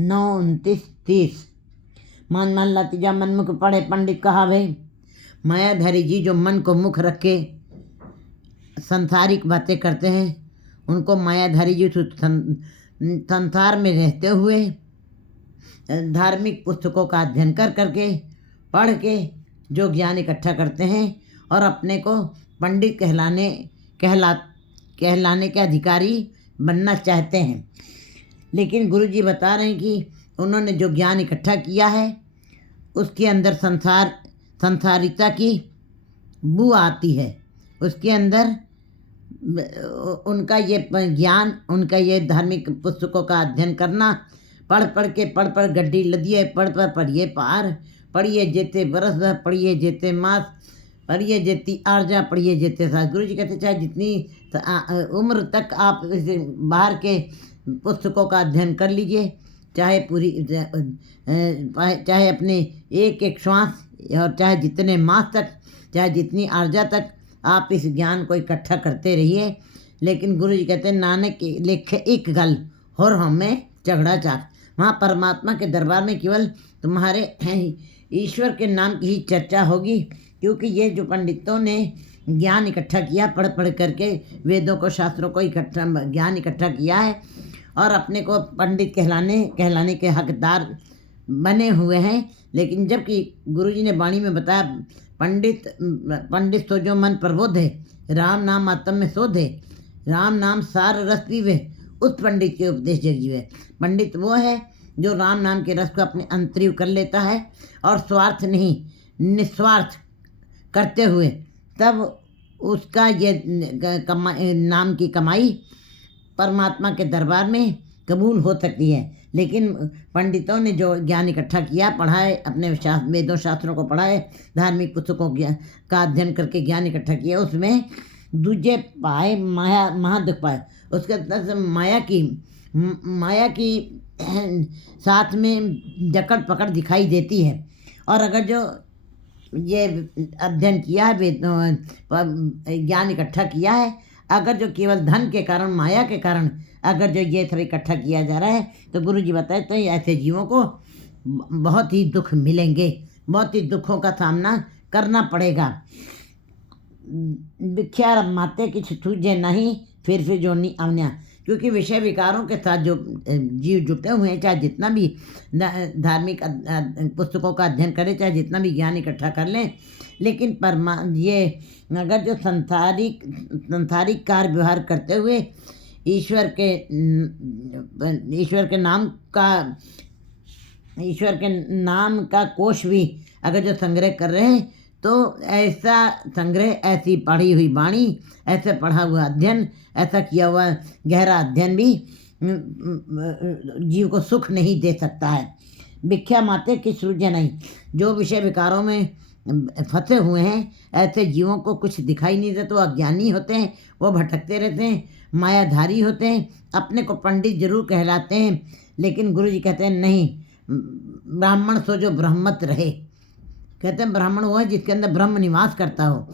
9:29-30। मान ला तीजा मनमुख पढ़े पंडित कहावे। मायाधारी जी जो मन को मुख रख के संसारिक बातें करते हैं उनको मायाधारी जी संसार में रहते हुए धार्मिक पुस्तकों का अध्ययन कर करके पढ़ के जो ज्ञान इकट्ठा करते हैं और अपने को पंडित कहलाने के अधिकारी बनना चाहते हैं। लेकिन गुरु जी बता रहे हैं कि उन्होंने जो ज्ञान इकट्ठा किया है उसके अंदर संसारिता की बू आती है। उसके अंदर उनका ये ज्ञान, उनका ये धार्मिक पुस्तकों का अध्ययन करना, पढ़ गड्डी लदिए पढ़िए पार, पढ़िए जेते बरस, पढ़िए जेते मास, पढ़िए जेती आर्जा, पढ़िए जेते सास। गुरु जी कहते चाहे जितनी उम्र तक आप बाहर के पुस्तकों का अध्ययन कर लीजिए, चाहे अपने एक एक श्वास और चाहे जितने मास तक, चाहे जितनी आर्जा तक आप इस ज्ञान को इकट्ठा करते रहिए। लेकिन गुरु जी कहते हैं नानक लिखे एक गल और हमें झगड़ा चाक। वहाँ परमात्मा के दरबार में केवल तुम्हारे ईश्वर के नाम की ही चर्चा होगी, क्योंकि ये जो पंडितों ने ज्ञान इकट्ठा किया, पढ़ करके वेदों को, शास्त्रों को ज्ञान इकट्ठा किया है और अपने को पंडित कहलाने के हकदार बने हुए हैं। लेकिन जबकि गुरुजी ने वाणी में बताया पंडित सो जो मन प्रबोध है, राम नाम आत्म में शोध है, राम नाम सार रस पीवे, उस पंडित के उपदेश जगजीवे। पंडित वो है जो राम नाम के रस को अपने अंतरीव कर लेता है और स्वार्थ नहीं निस्वार्थ करते हुए तब उसका ये नाम की कमाई परमात्मा के दरबार में कबूल हो सकती है। लेकिन पंडितों ने जो ज्ञान इकट्ठा किया, पढ़ाए, अपने वेदों शास्त्रों को पढ़ाए, धार्मिक पुस्तकों का अध्ययन करके ज्ञान इकट्ठा किया, उसमें दूजे पाए माया महादुख पाए। उसके अंदर माया की साथ में जकड़ पकड़ दिखाई देती है। और अगर जो ये अध्ययन किया है, ज्ञान इकट्ठा किया है, अगर जो केवल धन के कारण, माया के कारण अगर जो ये सब इकट्ठा किया जा रहा है, तो गुरु जी बताए तो ऐसे जीवों को बहुत ही दुख मिलेंगे, बहुत ही दुखों का सामना करना पड़ेगा। भिक्षा माते की छूझे नहीं, फिर जोनी आवन्या। क्योंकि विषय विकारों के साथ जो जीव जुटे हुए हैं, चाहे जितना भी धार्मिक पुस्तकों का अध्ययन करें, चाहे जितना भी ज्ञान इकट्ठा कर लें, लेकिन ये अगर जो संसारिक कार्य व्यवहार करते हुए ईश्वर के नाम का कोश भी अगर जो संग्रह कर रहे हैं, तो ऐसा संग्रह, ऐसी पढ़ी हुई वाणी, ऐसे पढ़ा हुआ अध्ययन, ऐसा किया हुआ गहरा अध्ययन भी जीव को सुख नहीं दे सकता है। भिक्षा माते की सृज्य नहीं। जो विषय विकारों में फंसे हुए हैं, ऐसे जीवों को कुछ दिखाई नहीं देता। वो अज्ञानी होते हैं, वो भटकते रहते हैं, मायाधारी होते हैं, अपने को पंडित जरूर कहलाते हैं। लेकिन गुरु जी कहते हैं नहीं, ब्राह्मण सो जो ब्रह्मत रहे। कहते हैं ब्राह्मण वो है जिसके अंदर ब्रह्म निवास करता हो।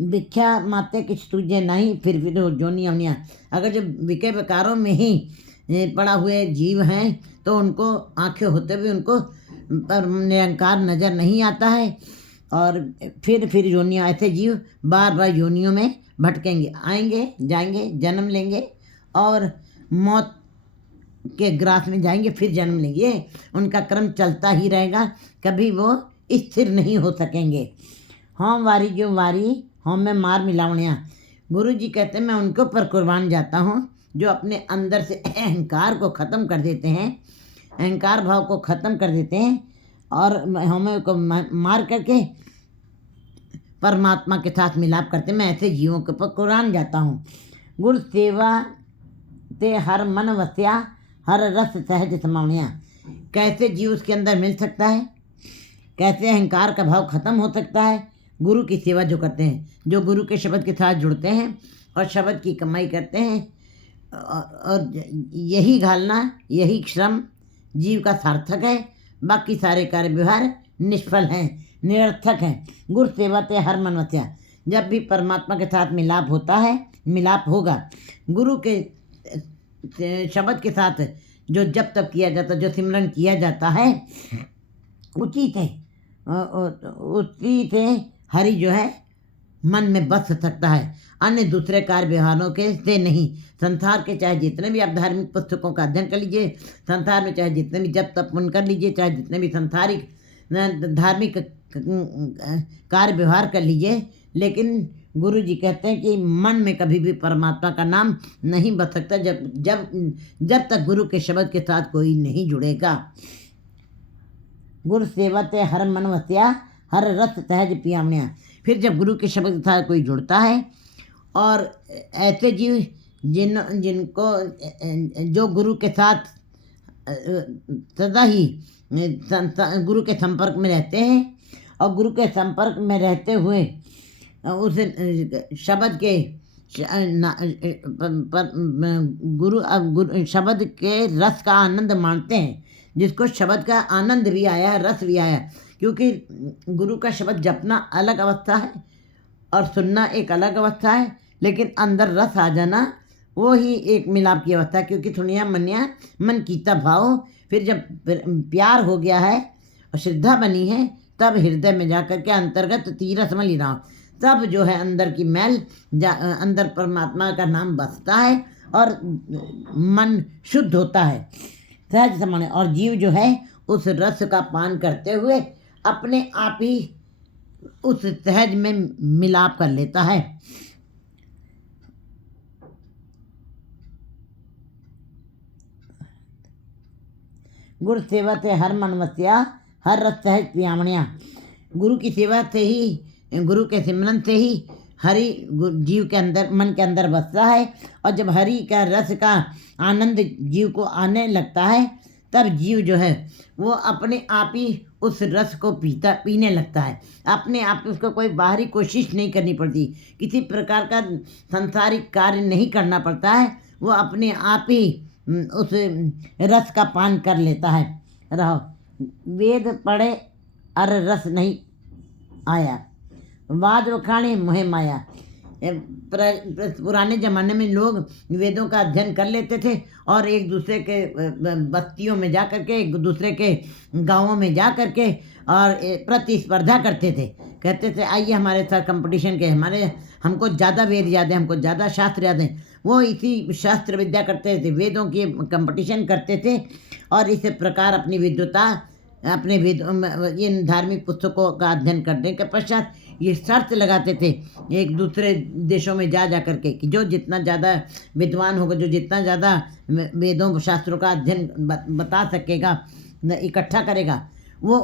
भिक्षा माते किछ तुझे नहीं, फिर जोनी अवनिया। अगर जब विषय विकारों में ही पड़ा हुए जीव हैं, तो उनको आंखें होते हुए उनको निरंकार नज़र नहीं आता है और फिर योनियाँ, ऐसे जीव बार बार योनियों में भटकेंगे, आएंगे जाएंगे, जन्म लेंगे और मौत के ग्रास में जाएंगे, फिर जन्म लेंगे। उनका क्रम चलता ही रहेगा, कभी वो स्थिर नहीं हो सकेंगे। हम वारी जो वारी हम में मार मिलावणिया। गुरु जी कहते हैं मैं उनके ऊपर कुर्बान जाता हूँ जो अपने अंदर से अहंकार को ख़त्म कर देते हैं, अहंकार भाव को ख़त्म कर देते हैं और हमें को मार करके परमात्मा के साथ मिलाप करते हैं। मैं ऐसे जीवों के ऊपर कुर्बान जाता हूँ। गुरु सेवा ते हर मन वस्या, हर रस सहज समावणिया। कैसे जीव उसके अंदर मिल सकता है, कैसे अहंकार का भाव खत्म हो सकता है। गुरु की सेवा जो करते हैं, जो गुरु के शब्द के साथ जुड़ते हैं और शब्द की कमाई करते हैं, और यही घालना, यही श्रम जीव का सार्थक है। बाकी सारे कार्य व्यवहार निष्फल हैं, निरर्थक हैं। गुरु सेवा ते हर मन वस्या। जब भी परमात्मा के साथ मिलाप होता है, मिलाप होगा, गुरु के शब्द के साथ जो जब तब किया जाता, जो सिमरन किया जाता है, उचित है, उचित है हरि जो है मन में बस सकता है, अन्य दूसरे कार्य व्यवहारों के से नहीं। संसार के चाहे जितने भी आप धार्मिक पुस्तकों का अध्ययन कर लीजिए, संसार में चाहे जितने भी जप तप पुण्य कर लीजिए, चाहे जितने भी सांसारिक धार्मिक कार्य व्यवहार कर लीजिए, लेकिन गुरु जी कहते हैं कि मन में कभी भी परमात्मा का नाम नहीं बच सकता जब जब जब तक गुरु के शब्द के साथ कोई नहीं जुड़ेगा। गुरु सेवत हर मन वस्या, हर रस सहज पियामण्या। फिर जब गुरु के शब्द के साथ कोई जुड़ता है और ऐसे जीव जिनको जो गुरु के साथ सदा ही गुरु के संपर्क में रहते हैं और गुरु के संपर्क में रहते हुए उस शब्द के गुरु शब्द के रस का आनंद मानते हैं, जिसको शब्द का आनंद भी आया, रस भी आया, क्योंकि गुरु का शब्द जपना अलग अवस्था है और सुनना एक अलग अवस्था है, लेकिन अंदर रस आ जाना वो ही एक मिलाप की अवस्था है। क्योंकि सुनिया मनिया मन कीता भाव, फिर जब प्यार हो गया है और श्रद्धा बनी है, तब हृदय में जाकर के अंतर्गत तीरथ मली राम, तब जो है अंदर की मैल अंदर परमात्मा का नाम बसता है और मन शुद्ध होता है, सहज समाने। और जीव जो है उस रस का पान करते हुए अपने आप ही उस सहज में मिलाप कर लेता है। गुरु सेवा से हर मन वस्या, हर रस सहज पियामण्या। गुरु की सेवा से ही, गुरु के सिमरन से ही हरि जीव के अंदर, मन के अंदर बसता है, और जब हरि का रस का आनंद जीव को आने लगता है, तब जीव जो है वो अपने आप ही उस रस को पीने लगता है। अपने आप उसको कोई बाहरी कोशिश नहीं करनी पड़ती, किसी प्रकार का सांसारिक कार्य नहीं करना पड़ता है, वो अपने आप ही उस रस का पान कर लेता है। रहो वेद पढ़े अर रस नहीं आया, वाद वखाणे मोहे माया। पुराने ज़माने में लोग वेदों का अध्ययन कर लेते थे और एक दूसरे के बस्तियों में जा करके, एक दूसरे के गांवों में जा करके और प्रतिस्पर्धा करते थे, कहते थे आइए हमारे साथ कंपटीशन के, हमको ज़्यादा वेद याद है, हमको ज़्यादा शास्त्र याद है। वो इसी शास्त्र विद्या करते थे, वेदों की कंपटीशन करते थे और इस प्रकार अपनी विद्वता, अपने इन धार्मिक पुस्तकों का अध्ययन करने के पश्चात ये शर्त लगाते थे एक दूसरे देशों में जा करके कि जो जितना ज़्यादा विद्वान होगा, जो जितना ज़्यादा वेदों शास्त्रों का अध्ययन बता सकेगा, इकट्ठा करेगा, वो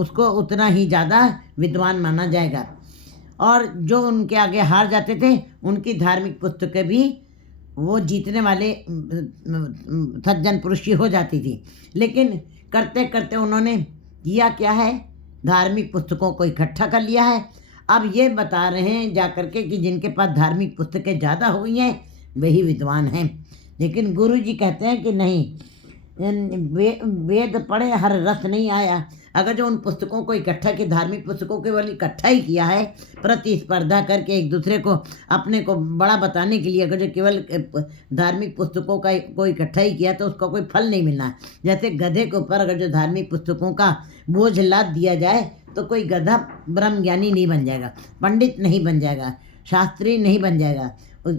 उसको उतना ही ज़्यादा विद्वान माना जाएगा। और जो उनके आगे हार जाते थे, उनकी धार्मिक पुस्तकें भी वो जीतने वाले सज्जन पुरुष की हो जाती थी। लेकिन करते करते उन्होंने किया क्या है, धार्मिक पुस्तकों को इकट्ठा कर लिया है। अब ये बता रहे हैं जा करके कि जिनके पास धार्मिक पुस्तकें ज़्यादा हुई हैं वही विद्वान हैं। लेकिन गुरु जी कहते हैं कि नहीं, वेद पढ़े हर रस नहीं आया। अगर जो उन पुस्तकों को इकट्ठा की, धार्मिक पुस्तकों के वाली इकट्ठा ही किया है प्रतिस्पर्धा करके एक दूसरे को अपने को बड़ा बताने के लिए, अगर जो केवल धार्मिक पुस्तकों का को इकट्ठा ही किया तो उसका कोई फल नहीं मिलना है। जैसे गधे के ऊपर अगर जो धार्मिक पुस्तकों का बोझ लाद दिया जाए तो कोई गधा ब्रह्म ज्ञानी नहीं बन जाएगा, पंडित नहीं बन जाएगा, शास्त्री नहीं बन जाएगा।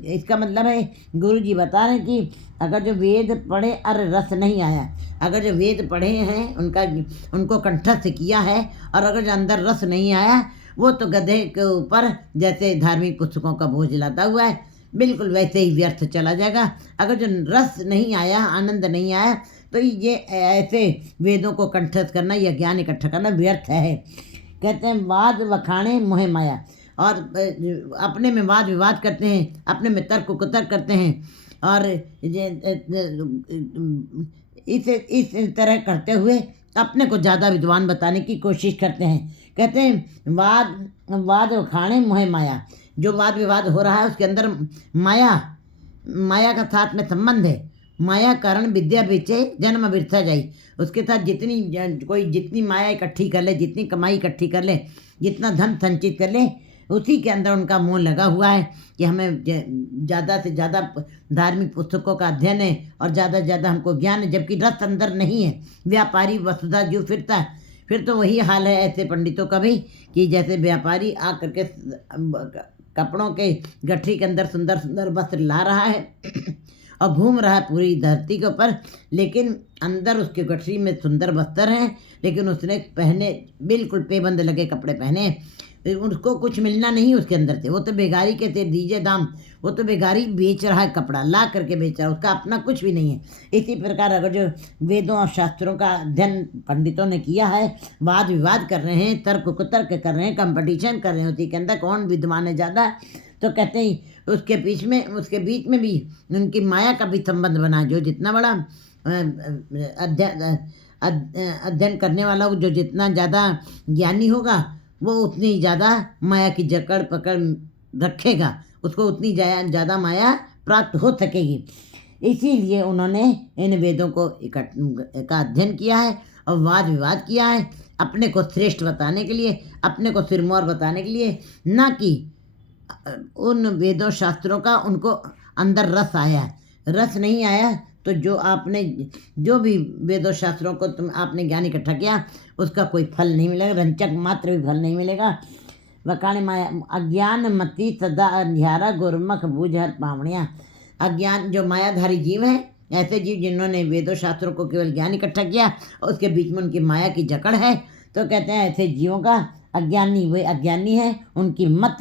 इसका मतलब है गुरु जी बता रहे हैं कि अगर जो वेद पढ़े और रस नहीं आया, अगर जो वेद पढ़े हैं उनको कंठस्थ किया है और अगर जो अंदर रस नहीं आया, वो तो गधे के ऊपर जैसे धार्मिक पुस्तकों का बोझ लाता हुआ है, बिल्कुल वैसे ही व्यर्थ चला जाएगा। अगर जो रस नहीं आया, आनंद नहीं आया, तो ये ऐसे वेदों को कंठस्थ करना या ज्ञान इकट्ठा करना व्यर्थ है। कहते हैं वाद वखाणे मोहे माया, और अपने में वाद विवाद करते हैं, अपने में तर्क कुतर्क करते हैं और इस तरह करते हुए अपने को ज़्यादा विद्वान बताने की कोशिश करते हैं। कहते हैं वाद वखाणे मोहे माया। जो वाद विवाद हो रहा है उसके अंदर माया का साथ में संबंध है। माया कारण विद्या बेचे जन्म बिरथा जाई। उसके साथ जितनी माया इकट्ठी कर ले, जितनी कमाई इकट्ठी कर ले, जितना धन संचित कर ले, उसी के अंदर उनका मोह लगा हुआ है कि हमें ज़्यादा से ज़्यादा धार्मिक पुस्तकों का अध्ययन है और ज़्यादा से ज़्यादा हमको ज्ञान है, जबकि रस अंदर नहीं है। व्यापारी वसुधा जो फिरता है, फिर तो वही हाल है ऐसे पंडितों का भी कि जैसे व्यापारी आ करके कपड़ों के गठरी के अंदर सुंदर सुंदर वस्त्र ला रहा है और घूम रहा है पूरी धरती के ऊपर, लेकिन अंदर उसके गठरी में सुंदर वस्त्र हैं, लेकिन उसने पहने बिल्कुल पेबंद लगे कपड़े पहने, उसको कुछ मिलना नहीं उसके अंदर से। वो तो बेगारी के थे, दीजिए दाम, वो तो बेगारी बेच रहा है, कपड़ा ला करके बेच रहा है, उसका अपना कुछ भी नहीं है। इसी प्रकार अगर जो वेदों और शास्त्रों का अध्ययन पंडितों ने किया है, वाद विवाद कर रहे हैं, तर्क कुतर्क कर रहे हैं, कंपटीशन कर रहे हैं उसी के अंदर कौन विद्वान है ज़्यादा, तो कहते हैं उसके बीच में भी उनकी माया का भी संबंध बना। जो जितना बड़ा अध्ययन करने वाला जो जितना ज़्यादा ज्ञानी होगा वो उतनी ज़्यादा माया की जकड़ पकड़ रखेगा, उसको उतनी ज़्यादा माया प्राप्त हो सकेगी। इसीलिए उन्होंने इन वेदों को का अध्ययन किया है और वाद विवाद किया है अपने को श्रेष्ठ बताने के लिए, अपने को सिरमौर बताने के लिए, ना कि उन वेदों शास्त्रों का उनको अंदर रस आया। रस नहीं आया तो जो भी वेदों शास्त्रों को आपने ज्ञान इकट्ठा किया उसका कोई फल नहीं मिलेगा, रंचक मात्र भी फल नहीं मिलेगा। वकाने माया अज्ञान मति सदा अंधियारा गुरमुख बूझ हर पावणिया। अज्ञान जो मायाधारी जीव हैं, ऐसे जीव जिन्होंने वेदों शास्त्रों को केवल ज्ञान इकट्ठा किया और उसके बीच में उनकी माया की जकड़ है, तो कहते हैं ऐसे जीवों का अज्ञानी वे अज्ञानी है, उनकी मत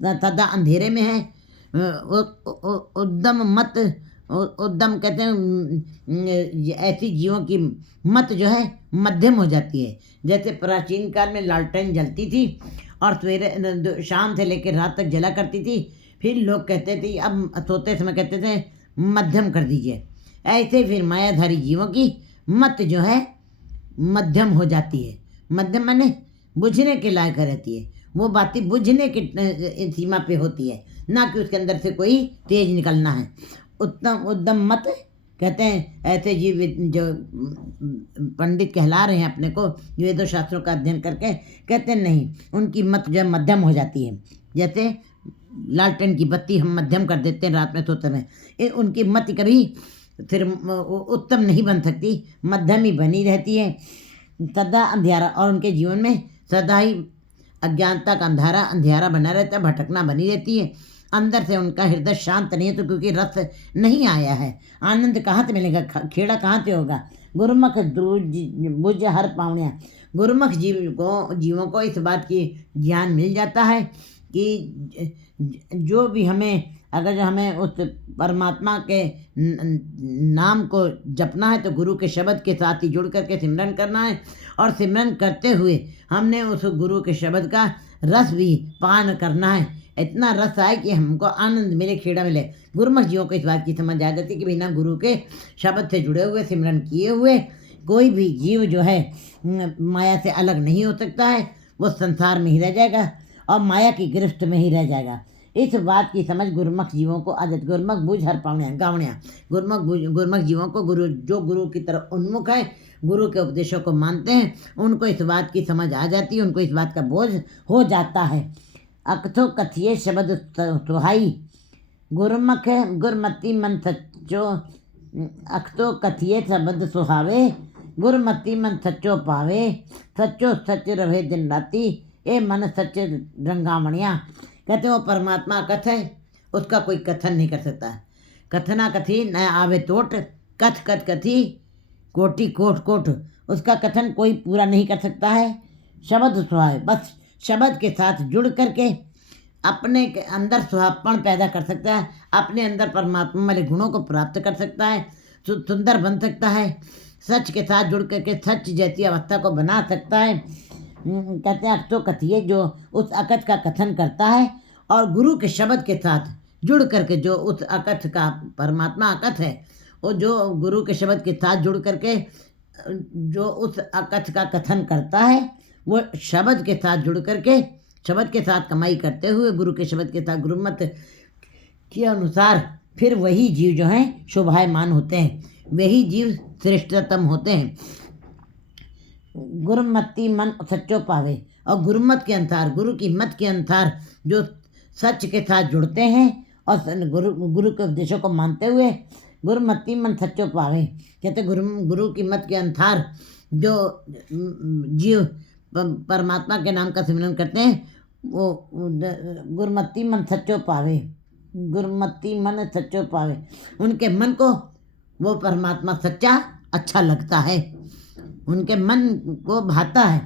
सदा अंधेरे में है। उद्दम कहते हैं ऐसी जीवों की मत जो है मध्यम हो जाती है। जैसे प्राचीन काल में लालटेन जलती थी और सवेरे शाम से लेकर रात तक जला करती थी, फिर लोग कहते थे, अब सोते समय कहते थे मध्यम कर दीजिए। ऐसे फिर मायाधारी जीवों की मत जो है मध्यम हो जाती है। मध्यम माने बुझने के लायक रहती है, वो बातें बुझने की सीमा पे होती है, ना कि उसके अंदर से कोई तेज निकलना है। उद्दम मत कहते हैं ऐसे जीव जो पंडित कहला रहे हैं अपने को वेदों शास्त्रों का अध्ययन करके, कहते हैं नहीं, उनकी मत जो है मध्यम हो जाती है। जैसे लालटेन की बत्ती हम मध्यम कर देते हैं रात में सोते में, उनकी मत कभी फिर उत्तम नहीं बन सकती, मध्यम ही बनी रहती है। सदा अंधियारा, और उनके जीवन में सदा ही अज्ञानता का अंधियारा बना रहता है, भटकना बनी रहती है। अंदर से उनका हृदय शांत नहीं है, तो क्योंकि रस नहीं आया है। आनंद कहाँ से मिलेगा, खेड़ा कहाँ से होगा। गुरुमुख बुझ हर पावणिया। गुरुमुख जीवों को इस बात की ज्ञान मिल जाता है कि जो भी हमें उस परमात्मा के नाम को जपना है तो गुरु के शब्द के साथ ही जुड़ करके सिमरन करना है, और सिमरन करते हुए हमने उस गुरु के शब्द का रस भी पान करना है। इतना रस आए कि हमको आनंद मिले, खेड़ा मिले। गुरुमुख जीवों को इस बात की समझ आ जाती कि बिना गुरु के शब्द से जुड़े हुए, सिमरन किए हुए कोई भी जीव जो है माया से अलग नहीं हो सकता है, वो संसार में ही रह जाएगा और माया की गिरफ्त में ही रह जाएगा। इस बात की समझ गुरुमुख जीवों को आदत। गुरुमुख बूझ हर पावणिया गावणिया। गुरुमुख जीवों को जो गुरु की तरफ उन्मुख है, गुरु के उपदेशों को मानते हैं, उनको इस बात की समझ आ जाती है, उनको इस बात का बोझ हो जाता है। अकथो कथिए शब्द सुहाई गुरुमुख गुरमति मन सच्चो। अकथो कथिए शब्द सुहावे गुरमति मन सच्चो पावे। सच्चो सच रहे दिन राती ए मन सच रंगावणिया। कहते वो परमात्मा कथ है, उसका कोई कथन नहीं कर सकता। कथना कथी न आवे टोट, कथ कथ कथी कोटि कोट कोट। उसका कथन कोई पूरा नहीं कर सकता है। शब्द सुहाए, बस शब्द के साथ जुड़ करके अपने के अंदर सुहावपन पैदा कर सकता है, अपने अंदर परमात्मा वाले गुणों को प्राप्त कर सकता है, सुंदर बन सकता है, सच के साथ जुड़ करके सच जैसी अवस्था को बना सकता है। कहते हैं अकथो कथिए, जो उस अकथ का कथन करता है और गुरु के शब्द के साथ जुड़ करके जो उस अकथ का परमात्मा अकथ है, वो जो गुरु के शब्द के साथ जुड़ करके जो उस अकथ का कथन करता है, वो शब्द के साथ जुड़ करके शब्द के साथ कमाई करते हुए गुरु के शब्द के साथ गुरुमत के अनुसार फिर वही जीव जो हैं शोभायमान होते हैं, वही जीव श्रेष्ठतम होते हैं। गुरुमति मन सच्चो पावे, और गुरुमत के अनुसार, गुरु की मत के अनुसार जो सच के साथ जुड़ते हैं और गुरु के उपदेशों को मानते हुए गुरुमति मन सच्चो पावे। कहते गुरु की मत के अनुसार जो जीव परमात्मा के नाम का सिमरन करते हैं वो गुरुमति मन सच्चो पावे, गुरुमति मन सच्चो पावे। उनके मन को वो परमात्मा सच्चा अच्छा लगता है, उनके मन को भाता है।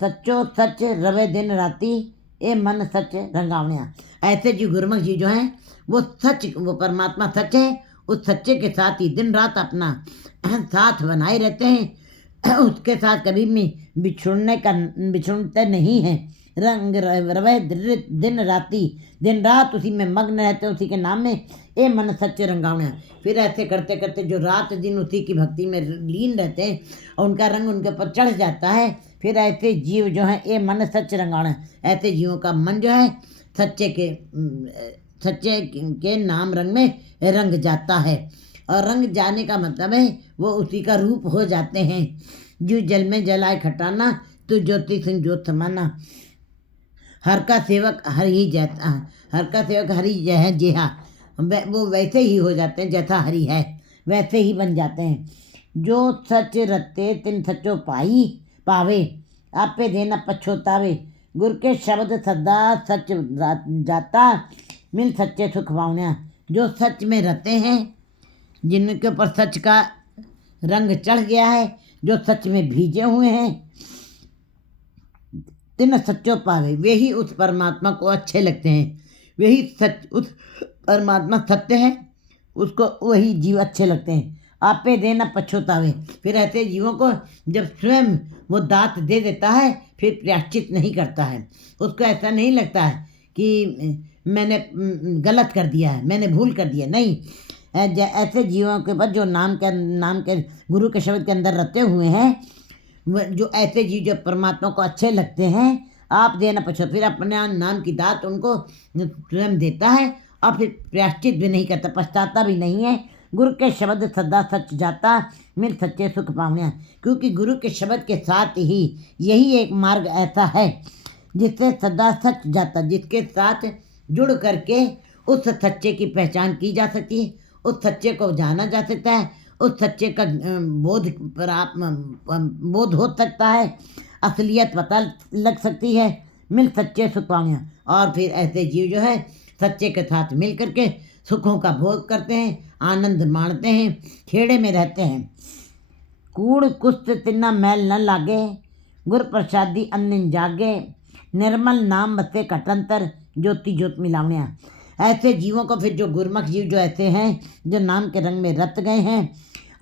सच्चो सच रवे दिन राती ए मन सच रंगावणिया। ऐसे जी गुरुमुख जी जो हैं वो सच, वो परमात्मा सच है, उस सच्चे के साथ ही दिन रात अपना साथ बनाए रहते हैं, उसके साथ कभी भी बिछुड़ते नहीं हैं। रंग रवे दिन राती, दिन रात उसी में मग्न रहते हैं, उसी के नाम में ए मन सच्चे रंगावणिया। फिर ऐसे करते करते जो रात दिन उसी की भक्ति में लीन रहते हैं और उनका रंग उनके ऊपर चढ़ जाता है। फिर ऐसे जीव जो हैं ए मन सच रंगावणिया, ऐसे जीवों का मन जो है सच्चे के नाम रंग में रंग जाता है। और रंग जाने का मतलब है वो उसी का रूप हो जाते हैं। जो जल में जलाए खटाना तो ज्योति सिंह ज्योत समाना। हर का सेवक हर ही जैसा, हर का सेवक हरि जय है जेहा। वो वैसे ही हो जाते हैं जैसा हरि है, वैसे ही बन जाते हैं। जो सच रते तिन सचो पावे, आपे देना पछोतावे। गुर के शब्द सदा सच जाता, मिल सच्चे सुख पावनिया। जो सच में रहते हैं, जिनके ऊपर सच का रंग चढ़ गया है, जो सच में भीजे हुए हैं, तिन सच्चो पावे, वे ही उस परमात्मा को अच्छे लगते हैं। वही सच, उस परमात्मा सत्य है, उसको वही जीव अच्छे लगते हैं। आपे देना पछोतावे। फिर ऐसे जीवों को जब स्वयं वो दात दे देता है फिर प्रायश्चित नहीं करता है। उसको ऐसा नहीं लगता है कि मैंने गलत कर दिया है, मैंने भूल कर दिया, नहीं। ऐसे जीवों के ऊपर जो नाम के गुरु के शब्द के अंदर रते हुए हैं, जो ऐसे जीव जो परमात्मा को अच्छे लगते हैं, आप देना पछो, फिर अपने नाम की दात उनको स्वयं देता है और फिर प्रायश्चित भी नहीं करता, पछताता भी नहीं है। गुरु के शब्द सदा सच जाता, मिल सच्चे सुख पावनिया। क्योंकि गुरु के शब्द के साथ ही यही एक मार्ग ऐसा है जिससे सदा सच जाता, जिसके साथ जुड़ करके उस सच्चे की पहचान की जा सकती है, उस सच्चे को जाना जा सकता है, उस सच्चे का बोध हो सकता है, असलियत पता लग सकती है, मिल सच्चे सुख पावनिया। और फिर ऐसे जीव जो है सच्चे के साथ मिल करके सुखों का भोग करते हैं, आनंद माणते हैं, खेड़े में रहते हैं। कूड़ कुस्त तिन्ना मैल न लागे, गुर प्रसादी अन्य जागे, निर्मल नाम बसे कटंतर, ज्योति ज्योत मिलावनिया। ऐसे जीवों को फिर जो गुरमुख जीव जो ऐसे हैं, जो नाम के रंग में रत गए हैं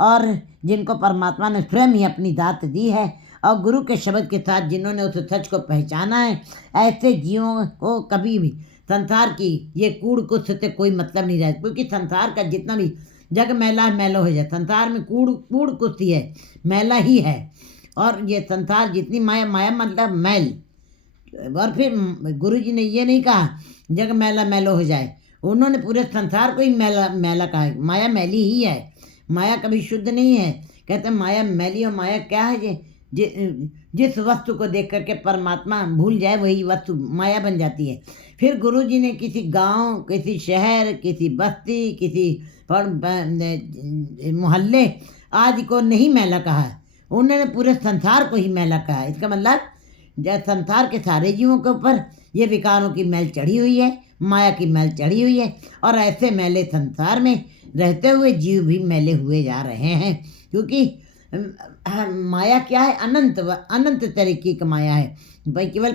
और जिनको परमात्मा ने स्वयं ही अपनी दात दी है और गुरु के शब्द के साथ जिन्होंने उस सच को पहचाना है, ऐसे जीवों को कभी भी संसार की ये कूड़ कुछ से कोई मतलब नहीं रहा। क्योंकि संसार का जितना भी जग मैला मैलो हो जाए, संसार में कूड़ कुछ ही है, मैला ही है। और ये संसार जितनी माया मतलब मैल। और फिर गुरु जी ने ये नहीं कहा जग मैला मैलो हो जाए, उन्होंने पूरे संसार को ही मैला कहा है। माया मैली ही है, माया कभी शुद्ध नहीं है। कहते हैं माया मैली, और माया क्या है, जिस वस्तु को देख करके परमात्मा भूल जाए वही वस्तु माया बन जाती है। फिर गुरु जी ने किसी गांव, किसी शहर, किसी बस्ती, किसी मोहल्ले आदि को नहीं मैला कहा है, उन्होंने पूरे संसार को ही मैला कहा है। इसका मतलब जब संसार के सारे जीवों के ऊपर ये विकारों की मैल चढ़ी हुई है, माया की मैल चढ़ी हुई है, और ऐसे मैले संसार में रहते हुए जीव भी मैले हुए जा रहे हैं। क्योंकि माया क्या है, अनंत तरीके की माया है भाई। केवल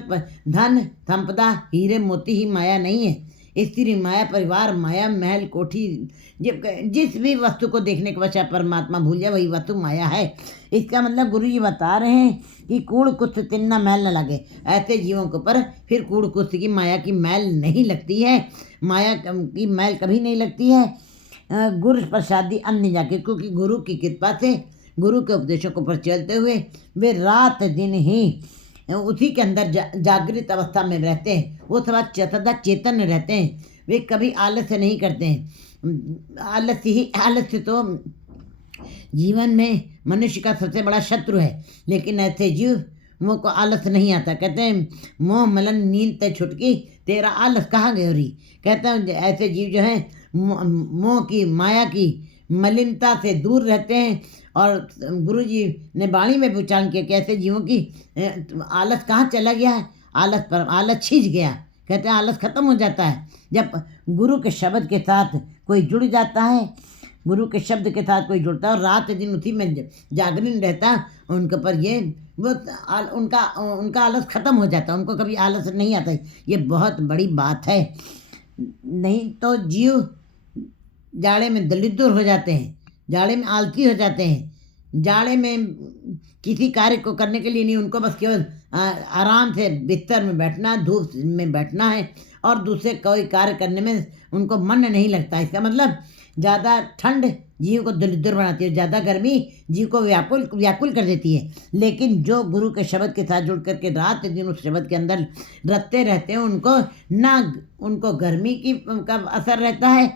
धन संपदा हीरे मोती ही माया नहीं है, स्त्री माया, परिवार माया, महल कोठी, जिस भी वस्तु को देखने के पश्चात परमात्मा भूल जाए वही वस्तु माया है। इसका मतलब गुरु जी बता रहे हैं कि कूड़ कुछ तिन्ना मैल न लगे। ऐसे जीवों के ऊपर फिर कूड़ कुछ की माया की मैल नहीं लगती है, माया की मैल कभी नहीं लगती है। गुरु प्रसादी अन्य जाके, क्योंकि गुरु की कृपा से, गुरु के उपदेशों को पर चलते हुए वे रात दिन ही उसी के अंदर जागृत अवस्था में रहते हैं। वो सदा चेतन रहते हैं, वे कभी आलस्य नहीं करते हैं। आलस्य तो जीवन में मनुष्य का सबसे बड़ा शत्रु है, लेकिन ऐसे जीव वो को आलस नहीं आता। कहते हैं मोह मलन नींद ते छुटकी, तेरा आलस कहाँ गयो री। कहते हैं ऐसे जीव जो हैं मोह की माया की मलिनता से दूर रहते हैं। और गुरु जी ने वाणी में उच्चारण किया कि ऐसे जीवों की आलस कहाँ चला गया है, आलस छिज गया। कहते हैं आलस खत्म हो जाता है जब गुरु के शब्द के साथ कोई जुड़ जाता है, गुरु के शब्द के साथ कोई जुड़ता है और रात दिन उसी में जागरण रहता है। उनके पर ये वो उनका आलस खत्म हो जाता है, उनको कभी आलस नहीं आता। ये बहुत बड़ी बात है। नहीं तो जीव जाड़े में दलिद्र हो जाते हैं, जाड़े में आलसी हो जाते हैं, जाड़े में किसी कार्य को करने के लिए नहीं, उनको बस केवल आराम से बिस्तर में बैठना, धूप में बैठना है और दूसरे कोई कार्य करने में उनको मन नहीं लगता। इसका मतलब ज़्यादा ठंड जीव को दलिद्र बनाती है, ज़्यादा गर्मी जीव को व्याकुल कर देती है। लेकिन जो गुरु के शब्द के साथ जुड़ करके रात दिन उस शब्द के अंदर रखते रहते हैं, उनको गर्मी का असर रहता है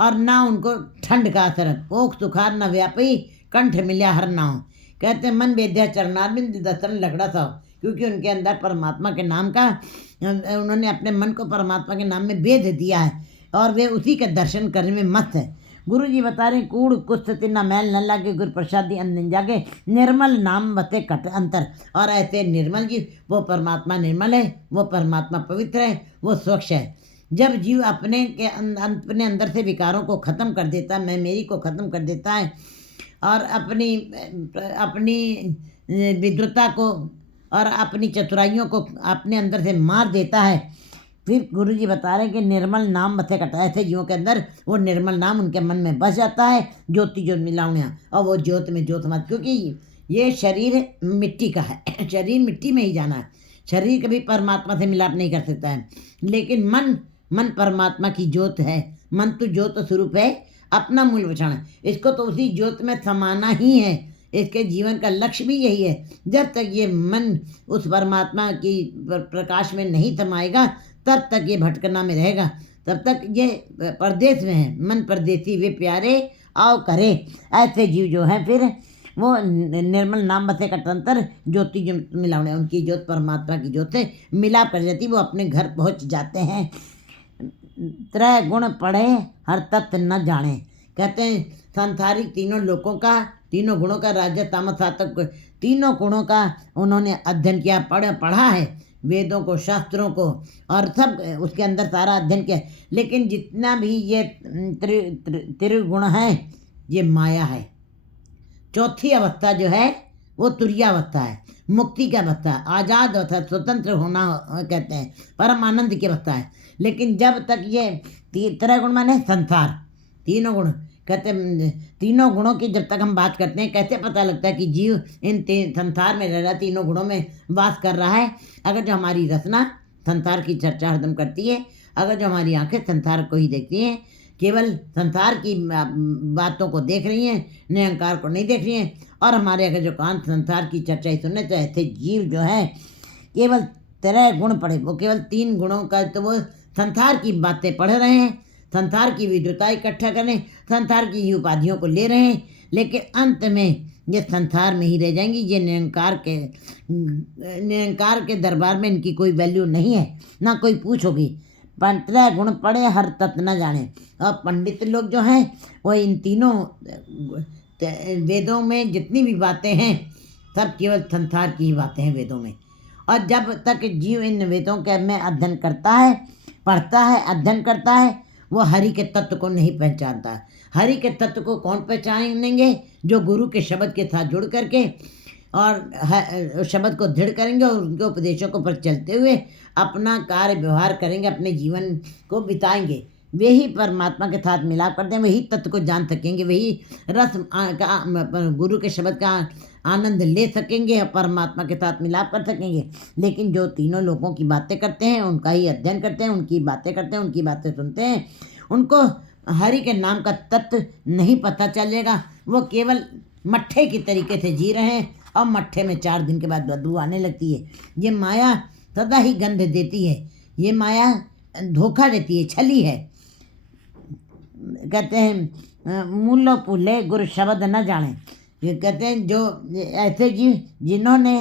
और ना उनको ठंड का असर है। ओख सुखार न व्यापी, कंठ मिल्या हर नाव। कहते हैं मन वेद्या चरणारविंद दर्शन लगड़ा था, क्योंकि उनके अंदर परमात्मा के नाम का, उन्होंने अपने मन को परमात्मा के नाम में वेद दिया है और वे उसी के दर्शन करने में मस्त है। गुरु जी बता रहे कूड़ कुछ न मैल न लागे, गुरु प्रसादी अंदन जागे, निर्मल नाम बते कट अंतर। और ऐसे निर्मल जी, वो परमात्मा निर्मल है, वो परमात्मा पवित्र है, वो स्वच्छ है। जब जीव अपने अंदर से विकारों को ख़त्म कर देता, मैं मेरी को ख़त्म कर देता है और अपनी विद्वता को और अपनी चतुराइयों को अपने अंदर से मार देता है, फिर गुरु जी बता रहे हैं कि निर्मल नाम बसे कटा। ऐसे जीवों के अंदर वो निर्मल नाम उनके मन में बस जाता है, ज्योति ज्योत मिलाउण्या, और वो ज्योत में ज्योत मत। क्योंकि ये शरीर मिट्टी का है, शरीर मिट्टी में ही जाना है, शरीर कभी परमात्मा से मिलाप नहीं कर सकता है। लेकिन मन परमात्मा की ज्योत है, मन तो ज्योत स्वरूप है, अपना मूल वचन है, इसको तो उसी ज्योत में समाना ही है। इसके जीवन का लक्ष्य भी यही है। जब तक ये मन उस परमात्मा की प्रकाश में नहीं समाएगा, तब तक ये भटकना में रहेगा, तब तक ये परदेश में है। मन परदेसी वे प्यारे आओ करे। ऐसे जीव जो हैं फिर वो निर्मल नाम बसे कटंतर ज्योति जो मिलावने, उनकी ज्योत परमात्मा की ज्योत से मिलाप कर जाती, वो अपने घर पहुंच जाते हैं। त्रय गुण पढ़े हर तत्व न जाने। कहते हैं सांसारिक तीनों लोकों का, तीनों गुणों का, राज्य तामस सात्विक, तीनों गुणों का उन्होंने अध्ययन किया, पढ़ा है वेदों को, शास्त्रों को, और सब उसके अंदर सारा अध्ययन किया। लेकिन जितना भी ये त्रिगुण है, ये माया है। चौथी अवस्था जो है वो तुरीयावस्था है, मुक्ति की अवस्था है, आज़ाद अवस्था, स्वतंत्र होना कहते हैं, परम आनंद की अवस्था है। लेकिन जब तक ये त्रय माने संसार, तीनों गुण, कहते तीनों गुणों की जब तक हम बात करते हैं, कैसे पता लगता है कि जीव इन संसार में रह रहा, तीनों गुणों में वास कर रहा है। अगर जो हमारी रचना संसार की चर्चा हरदम करती है, अगर जो हमारी आंखें संसार को ही देखती हैं, केवल संसार की बातों को देख रही हैं, निरंकार को नहीं देख रही हैं, और हमारे अगर जो कान संसार की चर्चा ही सुनने, तो ऐसे जीव जो है केवल त्रय गुण पढ़े, वो केवल तीन गुणों का, तो वो संसार की बातें पढ़ रहे हैं, संसार की विद्वता इकट्ठा करें, संसार की उपाधियों को ले रहे हैं, लेकिन अंत में ये संसार में ही रह जाएंगी। ये निरंकार के दरबार में इनकी कोई वैल्यू नहीं है, ना कोई पूछोगी। त्रय गुण पढ़े हर तत्व न जाने। और पंडित लोग जो हैं वो इन तीनों वेदों में जितनी भी बातें हैं, सब केवल संसार की ही बातें हैं वेदों में। और जब तक जीव इन वेदों के में अध्ययन करता है, पढ़ता है, अध्ययन करता है, वो हरि के तत्व को नहीं पहचानता है। हरि के तत्व को कौन पहचानेंगे? जो गुरु के शब्द के साथ जुड़ करके और शब्द को दृढ़ करेंगे और उनके उपदेशों को पर चलते हुए अपना कार्य व्यवहार करेंगे, अपने जीवन को बिताएंगे। वे ही परमात्मा के साथ मिलाप करते हैं, वही तत्व को जान सकेंगे, वही रस का गुरु के शब्द का आनंद ले सकेंगे और परमात्मा के साथ मिलाप कर सकेंगे। लेकिन जो तीनों लोगों की बातें करते हैं, उनका ही अध्ययन करते हैं, उनकी बातें करते हैं, उनकी बातें सुनते हैं, उनको हरि के नाम का तत्व नहीं पता चलेगा। वो केवल मट्ठे की तरीके से जी रहे हैं और मट्ठे में 4 दिन के बाद बदबू आने लगती है। ये माया सदा ही गंध देती है, ये माया धोखा देती है, छली है। कहते हैं मूलो पुले गुरु शब्द न जाने। ये कहते हैं जो ऐसे जीव जिन्होंने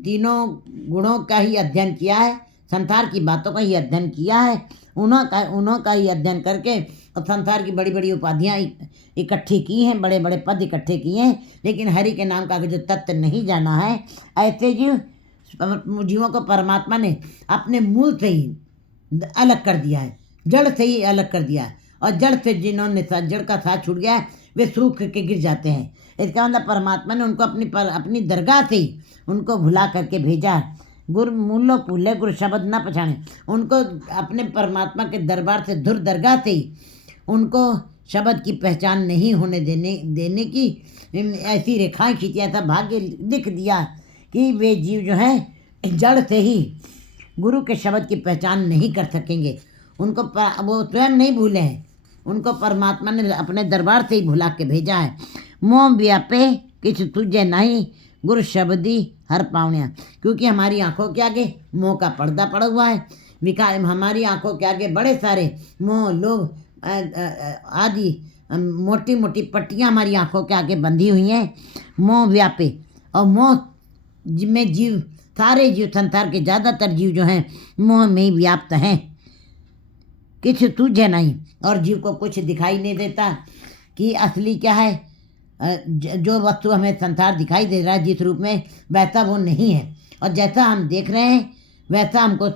तीनों गुणों का ही अध्ययन किया है, संसार की बातों का ही अध्ययन किया है, उन्हों का ही अध्ययन करके और संसार की बड़ी बड़ी उपाधियाँ इकट्ठी की हैं, बड़े बड़े पद इकट्ठे किए हैं, लेकिन हरि के नाम का जो तत्व नहीं जाना है, ऐसे जीवों को परमात्मा ने अपने मूल से ही अलग कर दिया है, जड़ से ही अलग कर दिया है। और जड़ से जिन्होंने जड़ का साथ छूट गया है वे सूख के गिर जाते हैं। इसका मतलब परमात्मा ने उनको अपनी दरगाह से ही उनको भुला करके भेजा है। गुरु मूलो भूले गुरु शब्द ना पछाने, उनको अपने परमात्मा के दरबार से धुर दरगाह से ही उनको शब्द की पहचान नहीं होने देने की ऐसी रेखाएं खींची, ऐसा भाग्य लिख दिया कि वे जीव जो हैं जड़ से ही गुरु के शब्द की पहचान नहीं कर सकेंगे। उनको वो स्वयं नहीं भूले हैं, उनको परमात्मा ने अपने दरबार से ही भुला के भेजा है। मोह व्यापे किछ तुझे नहीं गुरु शब्दी हर पावनिया, क्योंकि हमारी आंखों के आगे मोह का पर्दा पड़ा हुआ है। हमारी आंखों के आगे बड़े सारे मोह लोभ आदि मोटी मोटी पट्टियाँ हमारी आंखों के आगे बंधी हुई हैं। मोह व्यापे, और मोह में जीव, सारे जीव, संसार के ज़्यादातर जीव जो हैं मोह में ही व्याप्त हैं। किछ तुझे नहीं, और जीव को कुछ दिखाई नहीं देता कि असली क्या है। जो वस्तु हमें संसार दिखाई दे रहा है जिस रूप में, वैसा वो नहीं है, और जैसा हम देख रहे हैं वैसा हमको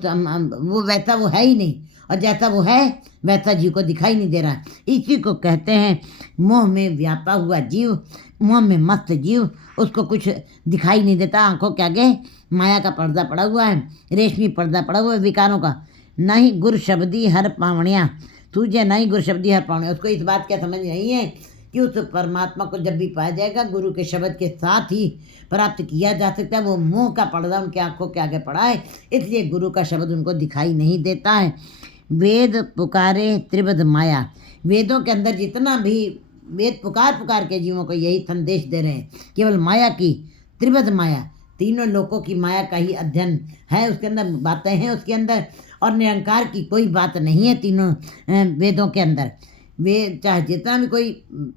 वैसा वो है ही नहीं, और जैसा वो है वैसा जीव को दिखाई नहीं दे रहा। इसी को कहते हैं मोह में व्यापा हुआ जीव, मोह में मस्त जीव, उसको कुछ दिखाई नहीं देता। आंखों के आगे माया का पर्दा पड़ा हुआ है, रेशमी पर्दा पड़ा हुआ है विकारों का। नहीं गुरु शब्दी हर पावनिया तुझे नहीं गुरु शब्दी हर पावनिया, उसको इस बात का समझ नहीं है कि उस परमात्मा को जब भी पाया जाएगा गुरु के शब्द के साथ ही प्राप्त किया जा सकता है। वो मुंह का पर्दा उनके आंखों के आगे पड़ा है, इसलिए गुरु का शब्द उनको दिखाई नहीं देता है। वेद पुकारे त्रिविध माया, वेदों के अंदर जितना भी वेद पुकार के जीवों को यही संदेश दे रहे हैं, केवल माया की, त्रिविध माया, तीनों लोकों की माया का ही अध्ययन है, उसके अंदर बातें हैं उसके अंदर, और निरंकार की कोई बात नहीं है तीनों वेदों के अंदर। वे चाहे जितना भी कोई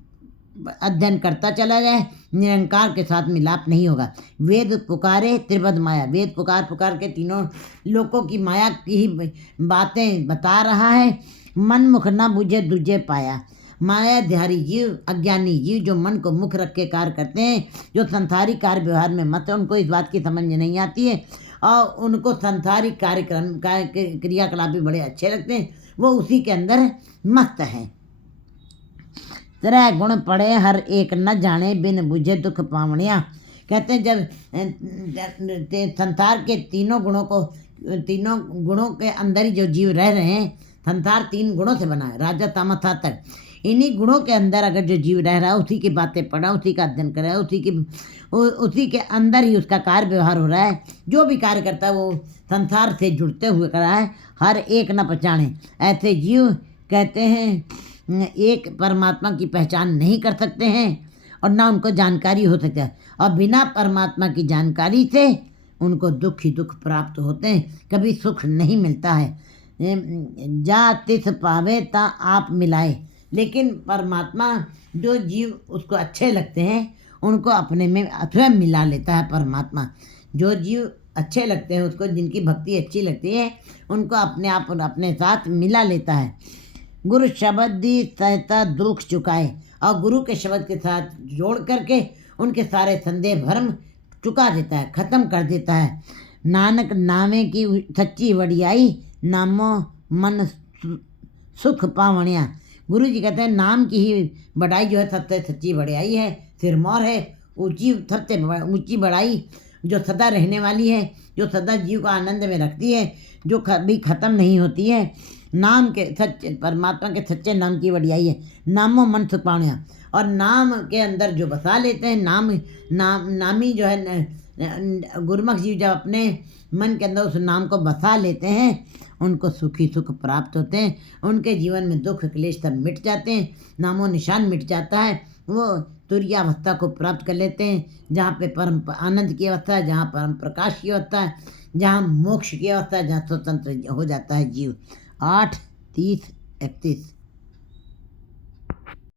अध्ययन करता चला जाए, निरंकार के साथ मिलाप नहीं होगा। वेद पुकारे त्रिविध माया, वेद पुकार के तीनों लोकों की माया की ही बातें बता रहा है। मन मुख ना बुझे दूजे पाया, मायाधारी जीव, अज्ञानी जीव जो मन को मुख रख के कार्य करते हैं, जो संसारिक कार्य व्यवहार में मत है, उनको इस बात की समझ नहीं आती है, और उनको संसारिक कार्यक्रम क्रियाकलाप भी बड़े अच्छे लगते हैं, वो उसी के अंदर मस्त हैं। तेरा गुण पड़े हर एक न जाने बिन बुझे दुख पावनिया, कहते हैं जब संसार के तीनों गुणों के अंदर ही जो जीव रह रहे हैं, संसार 3 गुणों से बना है, राजा तामस सात्विक, इन्हीं गुणों के अंदर अगर जो जीव रह रहा है, उसी की बातें पढ़ा, उसी का अध्ययन कर रहा है, उसी के अंदर ही उसका कार्य व्यवहार हो रहा है, जो भी कार्य करता है वो संसार से जुड़ते हुए कर रहा है, हर एक न पहचाने। ऐसे जीव कहते हैं एक परमात्मा की पहचान नहीं कर सकते हैं, और ना उनको जानकारी हो सकता है, और बिना परमात्मा की जानकारी से उनको दुख ही दुख प्राप्त होते हैं, कभी सुख नहीं मिलता है। जा तिस पावे ता आप मिलाए, लेकिन परमात्मा जो जीव उसको अच्छे लगते हैं उनको अपने में स्वयं मिला लेता है। परमात्मा जो जीव अच्छे लगते हैं, उसको जिनकी भक्ति अच्छी लगती है, उनको अपने आप अपने साथ मिला लेता है। गुरु शब्द दी सहता दुख चुकाए, और गुरु के शब्द के साथ जोड़ करके उनके सारे संदेह भ्रम चुका देता है, ख़त्म कर देता है। नानक नामे की सच्ची वडियाई, नामो मन सुख पावनिया, गुरु जी कहते हैं नाम की ही बढ़ाई जो है सबसे सच्ची बढ़ाई है, सिरमौर है, सबसे ऊंची बढ़ाई जो सदा रहने वाली है, जो सदा जीव को आनंद में रखती है, जो कभी ख़त्म नहीं होती है। नाम के सच्चे परमात्मा के सच्चे नाम की बढ़ियाई है। नामो मन सुख पावनिया, और नाम के अंदर जो बसा लेते हैं, नामी जो है गुरमुख जीव जब अपने मन के अंदर उस नाम को बसा लेते हैं, उनको सुखी सुख प्राप्त होते हैं, उनके जीवन में दुख क्लेश सब मिट जाते हैं, नामो निशान मिट जाता है, वो तुरीयावस्था को प्राप्त कर लेते हैं, जहाँ पे परम आनंद की अवस्था है, जहाँ परम प्रकाश की अवस्था है, जहाँ मोक्ष की अवस्था है, जहाँ स्वतंत्र हो जाता है जीव। 8, 30, 31